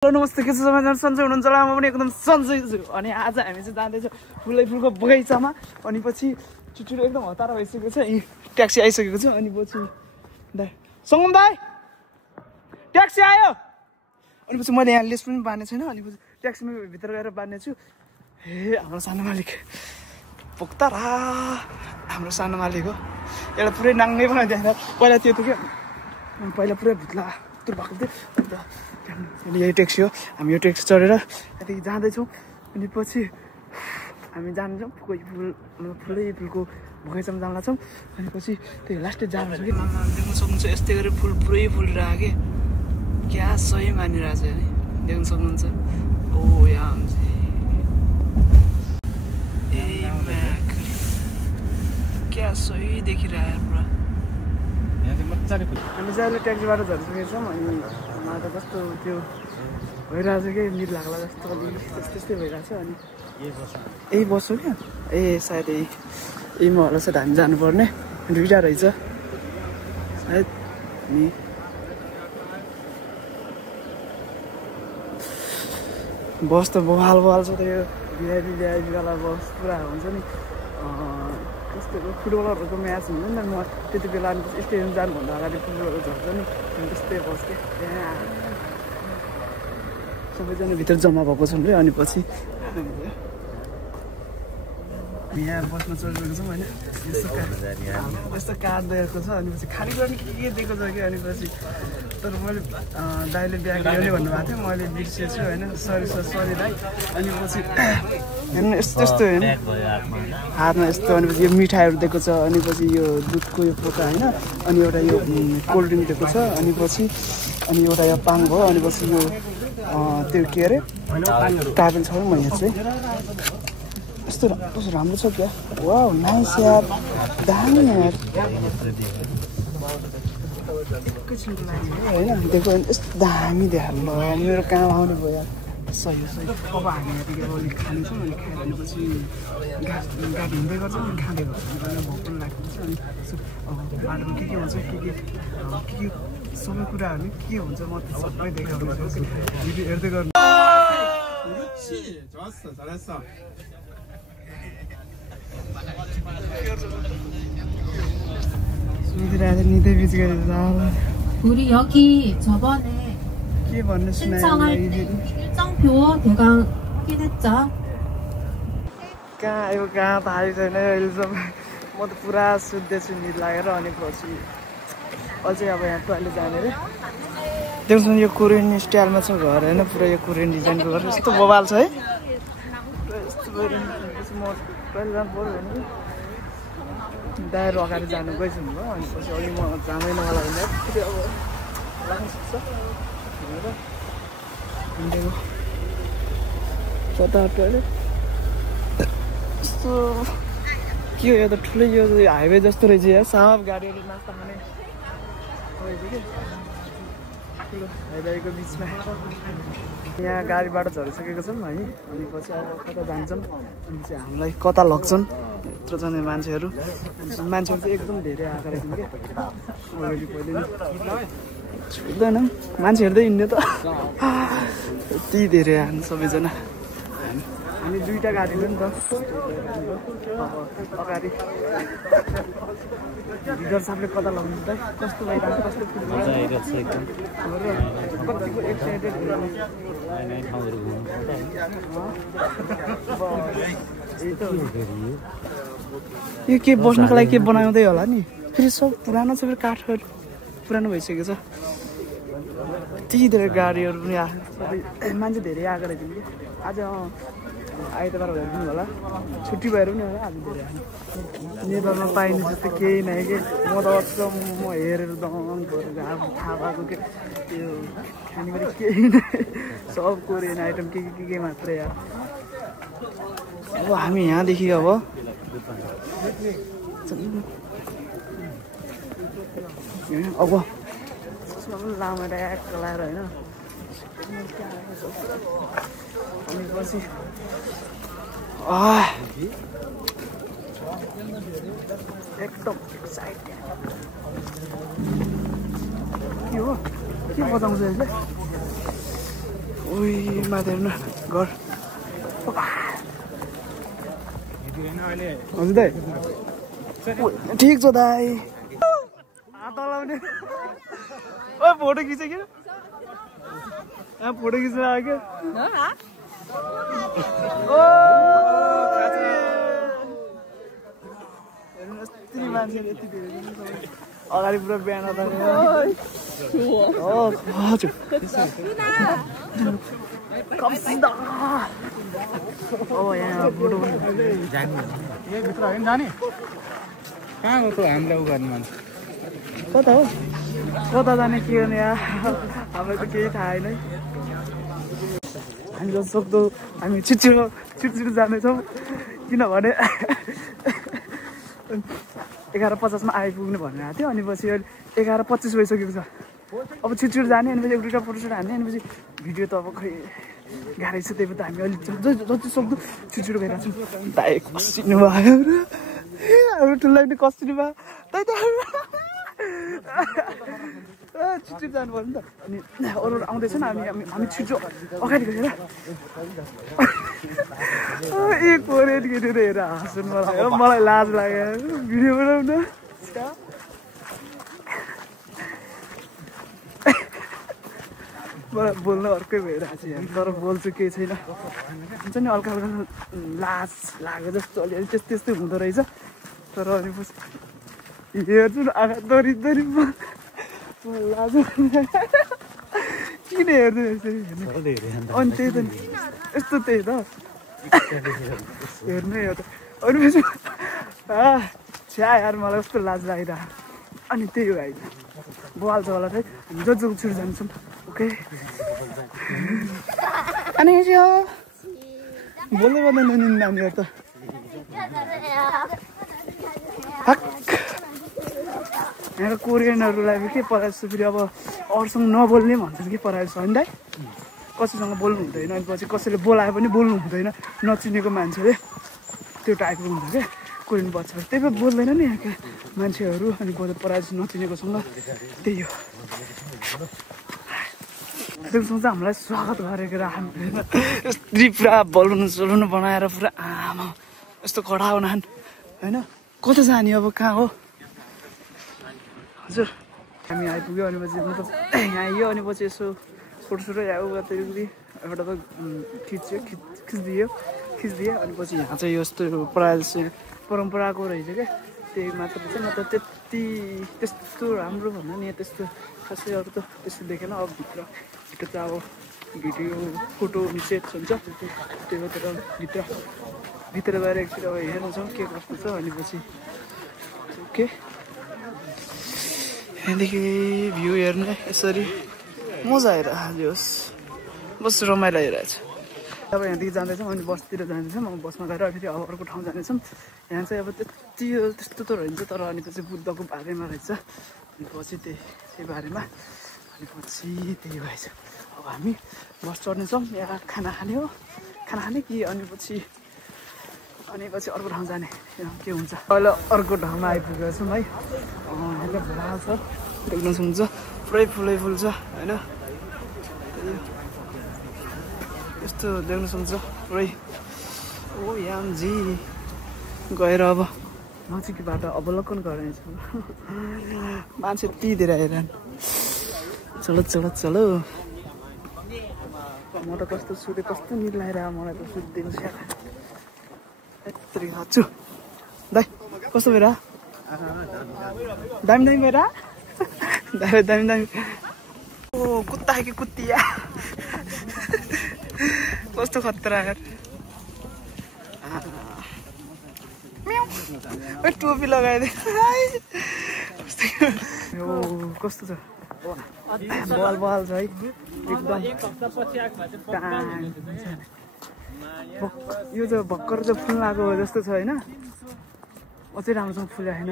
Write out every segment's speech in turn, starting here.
Hello नमस्ते, के छ समाचार? सन्चै हुनुहुन्छ होला? म पनि एकदम सन्चै छु। अनि आज हामी चाहिँ जाँदैछौँ फुलको बगैँचामा। अनि पछि चुचुरो एकदम हतार भइसकेको छ। यी ट्याक्सी आइसकेको छ। अनि पछि दाइ सङ्गम दाइ ट्याक्सी आयो। अनि पछि मैले यहाँ लेस पनि बाँध्ने छैन। अनि पछि ट्याक्सीमा भित्र गएर बाँध्ने छु। हे हाम्रो सानो मालिक पोख्तारा, हाम्रो सानो मालिक हो। एउटा पुरै नाङ्गै बनाइदिएर पहिला त्यो त क्या, पहिला पुरै भुत्ला त्यो भएको थियो। अन्त अनि यही ट्याक्सी हो। हामी यो ट्याक्सी चढेर त्यहाँदेखि जाँदैछौँ। अनि पछि हामी जान्छौँ फुलै फुलको बगैँचामा जान लाग्छौँ। अनि पछि त्यो लास्टै जान्छ कि देख्न सक्नुहुन्छ। यस्तै गरेर फुल पुरै फुलिरहेको के क्या सही मानिरहेको छ है, देख्न सक्नुहुन्छ। ओ यहाँ क्या सही देखिरहेको पुरा। हामी चाहिँ अहिले ट्याक्सीबाट झरिसकेको छौँ। अनि मलाई त कस्तो त्यो भइरहेछ कि निद लाग्ला जस्तो अलिक त्यस्तै भइरहेछ। अनि यही बस्छु क्या, ए सायद यहीमा होला सायद हामी जानुपर्ने। दुईवटा रहेछ सायद। अनि बस त बहाल छ त, यो भिआइपीवाला बस पुरा हुन्छ नि। त्यस्तो फुटबलरहरूको म्याच हुन्छ नि त, म त्यति बेला स्टेडियम जानुभन्दा अगाडि फुटबलहरू झर्छ नि, त्यस्तै बस्थेँ त्यहाँ। सबैजना भित्र जम्मा भएको छौँ रे। अनि पछि यहाँ बस्न चढेको छौँ होइन। यस्तो कार दिएको छ। अनि पछि खानेकुरा के दिएको छ कि। अनि पछि तर मैले दाइले ब्याग ल्याउने भन्नुभएको थियो, मैले बिर्सेछु होइन। सरी दाइ। अनि पछि हेर्नु यस्तो यस्तो होइन हातमा यस्तो। अनि पछि यो मिठाईहरू दिएको छ। अनि पछि यो दुधको यो पोका होइन। अनि एउटा यो कोल्ड ड्रिङ्क दिएको छ। अनि पछि अनि एउटा यो पाङ भयो। अनि पछि यो त्यो के अरे ट्राभल छ म यहाँ चाहिँ। यस्तो कस्तो राम्रो छ क्या। वाउ नाइस यार, दामी यार। एकैछिनको लागि होइन दिएको यस्तो दामी देखाएर ल मेरो काम आउने भयो यार। सही। अब हामी यहाँदेखि अब अलिक खानेछौँ। अनि खाएपछि गाडी हिँड्दै गर्छौँ। अनि खाँदै गर्छौँ। अनि भोक पनि लागेको छ। अनि बाटोमा के हुन्छ के सबै कुराहरू के हुन्छ म सबै देखाउँछु। भिडियो हेर्दै गर्नु। 우리 여기 저번에 신청할 때 일정표 대강 확인했죠? कहाँ आयो कहाँ त आएको छैन अहिलेसम्म। म त पुरा सुत्दैछु निद लागेर। अनि पछि अझै अब यहाँ टोइलेट जाने रे। देख्छ यो कोरियन स्टाइलमा छ घर होइन, पुरा यो कोरियन डिजाइनको घर। यस्तो बवाल छ है। यस्तो भइरहेपछि म टोइलेट जानु पऱ्यो भने दाइहरू अगाडि जानु गइछु भयो। अनि पछि अघि म जाँदैन होला भने फेरि अब लाग्नु सक्छ भनेर हिँडेको। कता टोइलेट यस्तो के हो यो त ठुलै यो हाइवे जस्तो रहेछ या। साफ गाडीहरू नास्ता खाने रहेछ कि ठुलो हाइवेको बिचमा। यहाँ गाडीबाट झरिसकेको छौँ है। अनि पछि अब कता जान्छौँ, अनि चाहिँ हामीलाई कता लग्छन् यत्रो जना मान्छेहरू। मान्छेहरू चाहिँ एकदम धेरै आएको रहेछन् क्या। पहिले छुट्दैन मान्छे हेर्दै हिँड्ने त यति धेरै आएन सबैजना। हामी दुईवटा गाडी हो नि त अगाडि। लिडर साहबले कता लग्नु त कस्तो भइरहेको कस्तो कतिको एक्साइटेड यो के बस्नको लागि के बनाउँदै होला नि। फेरि सब पुरानो छ, फेरि काठको पुरानो भइसकेको छ। यति धेरै गाडीहरू पनि आएको, सबै मान्छे धेरै आएको रहेछ कि। आज आइतबार भएर पनि होला, छुट्टी भएर पनि होला। आज धेरै आयो। नेपालमा पाइने जस्तो केही नै कि। म त म हेरेर दङ गरेर अब थाहा भएको के त्यो खानेकुरा केही नै, सब कोरियन आइटम के मात्रै यार। अब हामी यहाँदेखि अब लामो ट्याक लाएर होइन। अनि पछि एकदम एक्साइटेड। के हो के बजाउँछ यसले? ओ ओइ माथि हेर्नु घर हजुर दाइ ठिक छ दाइ तलाउने ओ फोटो खिचेको फोटो खिच्न आयो क्या यति मान्छेले यति धेरै अगाडि पुरा बिहान हजुर यहाँ फोटो भित्र होइन जाने कहाँ हो त हामीलाई उ गर्ने मान्छे कता हो कता जाने के गर्ने हामीलाई त केही थाहा छैन हामी जतिसक्दो हामी छिटो जानेछौँ किनभने 11:50 मा आइपुग्ने भनेर आएको थियो अनि पछि 11:25 भइसकेको छ अब छिटो जाने अनि पछि एउटा फोटोसुट हान्ने अनि पछि भिडियो त अब खै गाह्रै छ त्यही भएर हामी अलिक जतिसक्दो छिटो गइरहेको छौँ दाइ कसिनु भयो हाम्रो ठुलो पनि कसिनु भयो त्यही त छिटो जानु पर्यो नि त अनि अरू आउँदैछ नि हामी छिटो अगाडि गएर ए कोरियन केटीहरू हेरेर हाँस्नु मलाई लाज लाग्यो भिडियो बनाउनु मलाई बोल्न अर्कै भइरहेको छ यहाँ तर बोल्छु केही छैन हुन्छ नि हल्का हल्का लाज लाग्यो जस्तो अलिअलि त्यस्तै हुँदो रहेछ तर अनि पछि हेर्छु न आँखा दरी लाज किन हेर्नु यसरी अनि त्यही त यस्तो त्यही त हेर्नु यो त अनि पछि छ्या यार मलाई कस्तो लाज लागिरहेको अनि त्यही हो होइन बोहाल्छ होला चाहिँ हामी जति छिटो जान्छौँ ओके अनि बोल्दै बोल्दैन नि नानीहरू त यहाँको कोरियनहरूलाई के पराएको छ फेरि अब अरूसँग नबोल्ने भन्छ कि पराएको छ होइन दाइ कसैसँग बोल्नु हुँदैन अनि पछि कसैले बोलायो पनि बोल्नु हुँदैन नचिनेको मान्छेले त्यो टाइपको हुन्छ क्या कोरियन बच्चाहरू त्यही भएर बोल्दैन नि यहाँका मान्छेहरू अनि पराएको नचिनेकोसँग त्यही हो त्योसँग चाहिँ हामीलाई स्वागत गरेको यस्तै पुरा बलुन बनाएर पुरा आमा यस्तो कडा हुनान् होइन कता जाने अब कहाँ हो हजुर हामी आइपुग्यो अनि पछि मतलब यहाँ आइयो अनि पछि यसो फोटोसोटो यहाँ उतातिर एउटा त खिचिदियो अनि पछि यहाँ चाहिँ यस्तो प्रायः परम्पराको रहेछ क्या त्यही मात्र चाहिँ म त त्यस्तो राम्रो भन्नु नि त्यस्तो खासै अरू त त्यस्तो देखेन अब भित्र चाहिँ अब भिडियो फोटो सेट हुन्छ त्यही भएर भित्र गएर एकचोटि अब हेर्छौँ के कस्तो छ अनि पछि ओके यहाँदेखि भ्यू हेर्ने यसरी मजा आइरहेछ बस रमाइलो आइरहेछ अब यहाँदेखि जाँदैछौँ अनि बसतिर जाँदैछौँ अब बसमा गएर फेरि अब अर्को ठाउँ जानेछौँ यहाँ चाहिँ अब त्यस्तो त रहन्छ तर अनि पछि बुद्धको बारेमा रहेछ अनि पछि त्यही बारेमा अनि पछि त्यही भएछ अब हामी बस चढ्नेछौँ यहाँ खाना खाने कि अनि पछि अर्को ठाउँ जाने के हुन्छ अहिले अर्को ठाउँमा आइपुगेको छौँ है यहाँ भोला छ देख्न सक्नुहुन्छ पुरै फुलै फुल छ होइन यस्तो देख्न सक्नुहुन्छ पुरै ओ यामजी गएर अब नजिकबाट अवलोकन गर्नेछ मान्छे यति धेरै आइरहन् चलो म त कस्तो सुटे कस्तो निर लगाइरहेको मलाई त सुत्दिनु छ यत्रो खान्छु दाइ कस्तो भएर दामी भएर दामी ओ कुत्ता कि कुत्तिया कस्तो खतरा यार टोपी लगाइदिए कस्तो छ बल छ है एकदम यो चाहिँ भर्खर चाहिँ फुल्लाको जस्तो छ होइन अझै राम्रोसँग फुल्यो होइन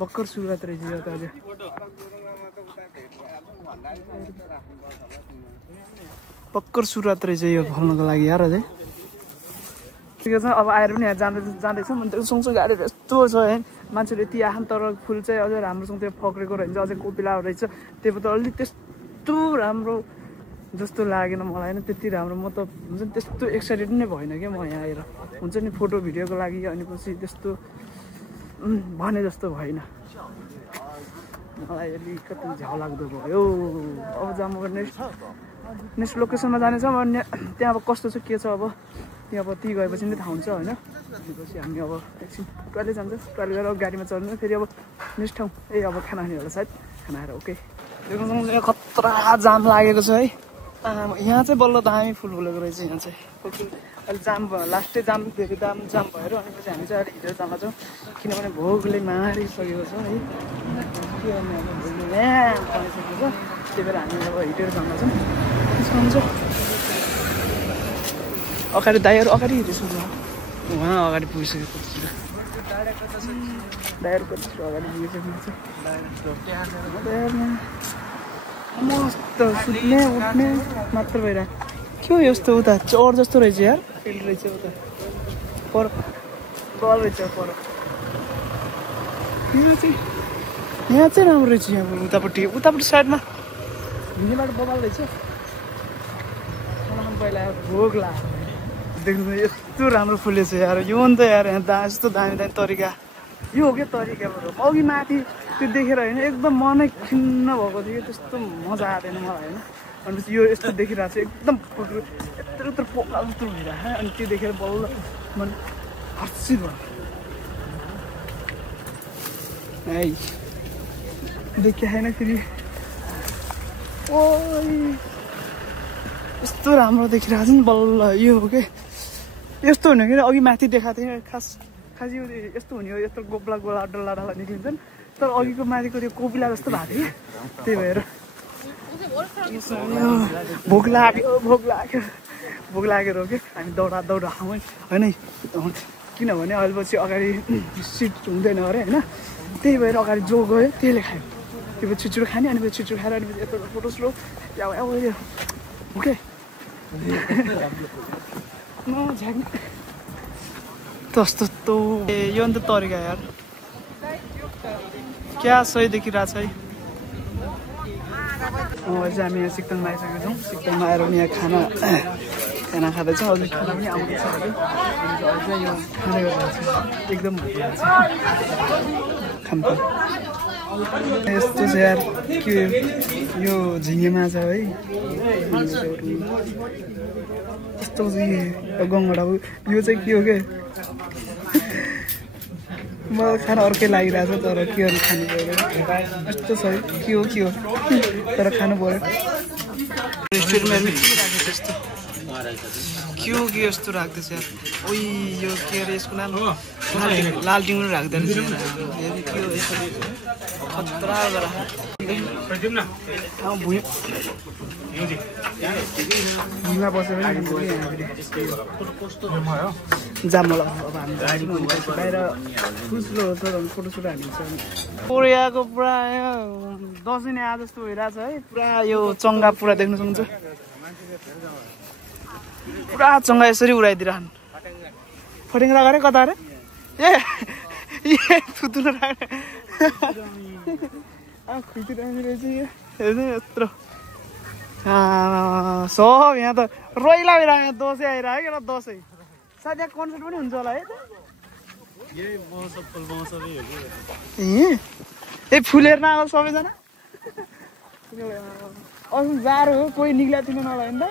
भर्खर सुरुवात रहेछ यो त अझै भर्खर सुरुवात रहेछ यो फल्नको लागि यार अझै ठिकै छ अब आएर पनि यहाँ जाँदैछौँ अनि सँगसँगै गाडीहरू यस्तो छ है मान्छेले यति आँखा तर फुल चाहिँ अझै राम्रोसँग त्यो फक्रेको रहेछ अझै कोपिला रहेछ त्यो त अलिक त्यस्तो राम्रो जस्तो लागेन मलाई होइन त्यति राम्रो म त हुन्छ नि त्यस्तो एक्साइटेड नै भएन क्या म यहाँ आएर हुन्छ नि फोटो भिडियोको लागि अनि पछि त्यस्तो भने जस्तो भएन मलाई अलिकति झ्याउ लाग्दो भयो अब जहाँ म नेक्स्ट लोकेसनमा जानेछौँ अनि त्यहाँ अब कस्तो छ के छ अब त्यहाँ अब ती गएपछि नै थाहा हुन्छ होइन भनेपछि हामी अब एकछिन टोइलेट जान्छ टोइलेट गएर गाडीमा चढ्नु फेरि अब नेक्स्ट ठाउँ अब खाना खाने होला सायद खाना खाएर ओके देख्नु खतरा जाम लागेको छ है यहाँ चाहिँ बल्ल दामी फुल फुलेको रहेछ यहाँ चाहिँ अहिले जाम भयो लास्टै जाम धेरै जाम भएर अनिपछि हामी चाहिँ अहिले हिँडेर जाँदैछौँ किनभने भोकले मारिसकेको छ है के गर्ने अब भोकले यहाँ पाइसकेको छ त्यही भएर हामी अब हिँडेर जाँदैछौँ हुन्छ अगाडि दाइहरू अगाडि हिँडेछु उहाँ अगाडि पुगिसक्यो कतितिर दाइहरू कतितिर अगाडि पुगिसक्नु मस्त सुत्ने उठ्ने मात्र भइरहेको के हो यस्तो उता चौर जस्तो रहेछ यार फिल्ड रहेछ उता पर बल रहेछ पर यहाँ चाहिँ राम्रो रहेछ यहाँ उतापट्टि साइडमा हिँड्नेबाट बबाल रहेछ पहिला भोग लाग्यो देख्नु यस्तो राम्रो फुलेछ यार यो नि त यार यहाँ यस्तो दामी तरिका यो हो क्या तरिका बरु अघि माथि त्यो देखेर होइन एकदम मनै खिन्न भएको थियो त्यस्तो मजा आएन मलाई होइन अनि यो यस्तो देखिरहेको छ एकदम यत्रो यत्रो पोका जस्तो भइरहेको अनि त्यो देखेर बल्ल मन हर्षित भयो है देखिया छैन फेरि ओ यस्तो राम्रो देखिरहेको छ नि बल्ल यो हो कि यस्तो हुने कि अघि माथि देखाएको थिएँ खास यो यस्तो हुने हो यत्रो गोप्ला गोला डल्ला डल्ला निक्लिन्छन् तर अघिको माथिको त्यो कोपिला जस्तो भएको थियो कि त्यही भएर भोक लागेर हो कि हामी दौडा खाउँ होइन किनभने अहिले पछि अगाडि सिट हुँदैन अरे होइन त्यही भएर अगाडि जो गयो त्यसले खायो त्यो पछि छिटो खाने अनि छिटो खाएर अनि यत्रो फोटो स्लो ओके तस्तो यो नि त तरिका यार क्या सही देखिरहेको छ है चाहिँ हामी यहाँ सिक्ताङमा आइसकेका छौँ सिक्ताङमा आएर पनि यहाँ खाना खाँदैछौँ अझै खाना पनि आउँदैछ अझै यो खाँदै गरिरहेको छ एकदम भइरहेको छ खानपान यस्तो छ यार के यो झिङ्गे माछा है यस्तो चाहिँ गङ्गडा यो चाहिँ के हो के मलाई खाना अर्कै लागिरहेको छ तर के अरू खानु पऱ्यो यस्तो छ के हो तर खानु पऱ्यो रेस्टुरेन्टमा त्यस्तो के हो कि यस्तो राख्दैछ यार ओइ यो के अरे यसको नाम लालटिङ पनि राख्दैन के हो यसरी खतरा भुइँमा बसेर जाम अब हामी बाहिर ठुलो फोटोसुट हालिन्छ कोरियाको पुरा दसैँ नै आज जस्तो भइरहेछ है पुरा यो चङ्गा पुरा देख्नु सक्नुहुन्छ पुरा चङ्गा यसरी उडाइदिरहन् फटिङ्ग्रा गरे कता अरे ए थुतुलो राख्ने खुइदिरहने रहेछ यो हेर्नु यत्रो सब यहाँ त रोइला भइरहेको दसैँ आइरहेको क्या दसैँ सायद यहाँ कन्सर्ट पनि हुन्छ होला है ए फुलेर नआएको सबैजना अरू जाडो हो कोही निक्लिएको थिएन नला नि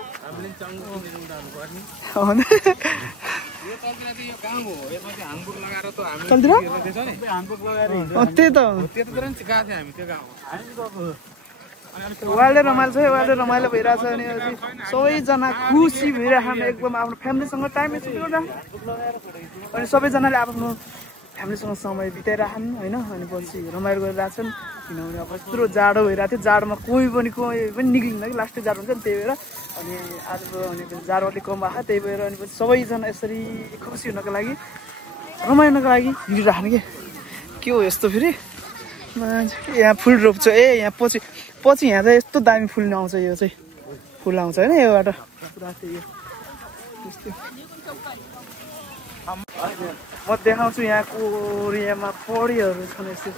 त्यही त वाइल्डै रमाइलो छ वाइल्डै रमाइलो भइरहेछ अनि सबैजना खुसी भइरहेछन् एकदम आफ्नो फ्यामिलीसँग टाइम स्पेन्ड अनि सबैजनाले आफ्नो फ्यामिलीसँग समय बिताइरहन् होइन अनि पछि रमाइलो गरिरहेछन् किनभने अब यत्रो जाडो भइरहेको थियो जाडोमा कोही पनि निक्लिँदैन कि लास्टै जाडो हुन्छ नि त्यही भएर अनि आज अनि जाडो अलिक कम भएको त्यही भएर अनि पछि सबैजना यसरी खुसी हुनको लागि रमाइनको लागि हिँडिराख्ने के हो यस्तो फेरि यहाँ फुल रोप्छ यहाँ पछि यहाँ चाहिँ यस्तो दामी फुल्न आउँछ यो चाहिँ फुल आउँछ होइन योबाट पुरा त्यही म देखाउँछु यहाँ कोरियामा पढीहरू छन् यस्तो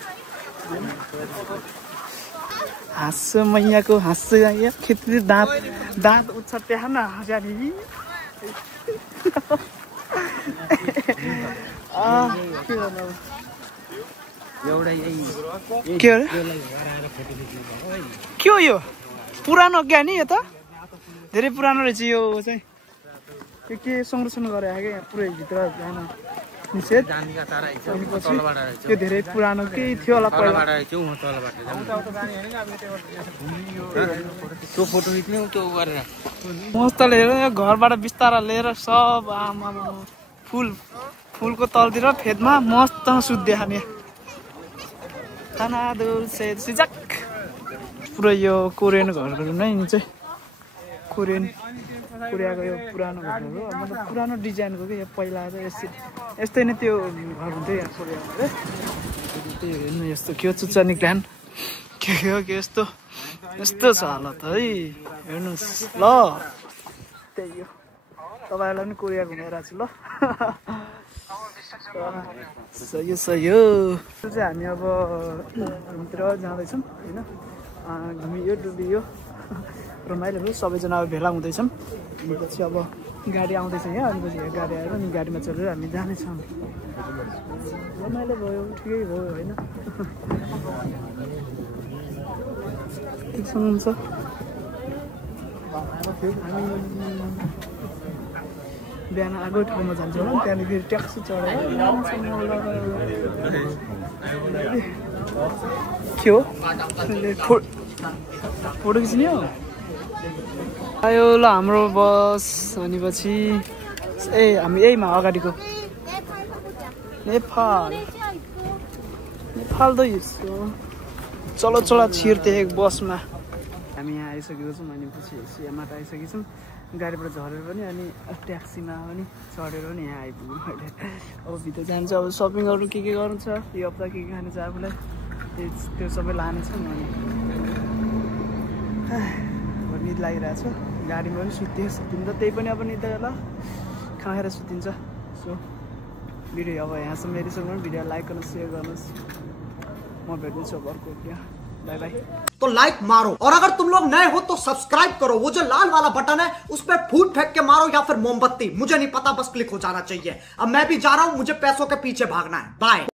हाँस्यो मैयाको हाँस्यो यहाँ खेती दाँत उच्छ त्यहाँ न हँस्यानी के हो यो पुरानो क्या नि यो त धेरै पुरानो रहेछ यो चाहिँ के संरक्षण गरे क्या यहाँ पुरै भित्र जान निषेध त्यो धेरै पुरानो केही थियो होला पहिला मस्त लिएर घरबाट बिस्तारा लिएर सब आमा फुलको तलतिर फेदमा मस्त सुत्दै खाने खाना सिजाक पुरै यो कोरियन घरहरू नै चाहिँ कोरियाको यो पुरानो घरहरू मतलब पुरानो डिजाइनको कि यो पहिला चाहिँ यस्तै नै त्यो घर हुन्थ्यो यहाँ कोरियामा है त्यही हेर्नु यस्तो के चुच्चा निक्लान के हो के यस्तो छ हालत है हेर्नुहोस् ल त्यही हो तपाईँहरूलाई पनि कोरिया घुमेर छु ल सही हो चाहिँ हामी अब रुमतिर जाँदैछौँ होइन घुमियो डुबियो रमाइलो भयो सबैजना अब भेला हुँदैछौँ पछि अब गाडी आउँदैछ यहाँ अनि पछि गाडी आएर अनि गाडीमा चढेर हामी जानेछौँ रमाइलो भयो ठिकै भयो होइन ठिकसँग हुन्छ हामी बिहान आगो ठाउँमा जान्छौँ होला त्यहाँदेखि ट्याक्सी चढेर के हो फोटो खिच्ने हो आयो ल हाम्रो बस अनि पछि हामी यहीमा अगाडिको नेपाल त चलो चला छिर्ते एक बसमा हामी यहाँ आइसकेको छौँ अनि पछि सिएमबाट आइसकेको छौँ गाडीबाट झरेर पनि अनि ट्याक्सीमा पनि चढेर पनि यहाँ आइपुग्यौँ अहिले अब भित्र जान्छ अब सपिङहरू के गर्नु छ यो हप्ता के खानु छ आफूलाई त्यो सबै लानेछ नि अब निद लागिरहेछ गाडीमा पनि सुतिन्छ त्यही पनि अब निद होला खाएर सुतिन्छ सो भिडियो अब यहाँसम्म हेरिसक्नु भिडियो लाइक गर्नुहोस् सेयर गर्नुहोस् म भेट्दैछु अब अर्को भिडियो बाय बाय तो लाइक मारो और अगर तुम लोग नए हो तो सब्सक्राइब करो वो जो लाल वाला बटन है उस पर फूट फेंक के मारो या फिर मोमबत्ती मुझे नहीं पता बस क्लिक हो जाना चाहिए अब मैं भी जा रहा हूं मुझे पैसों के पीछे भागना है बाय।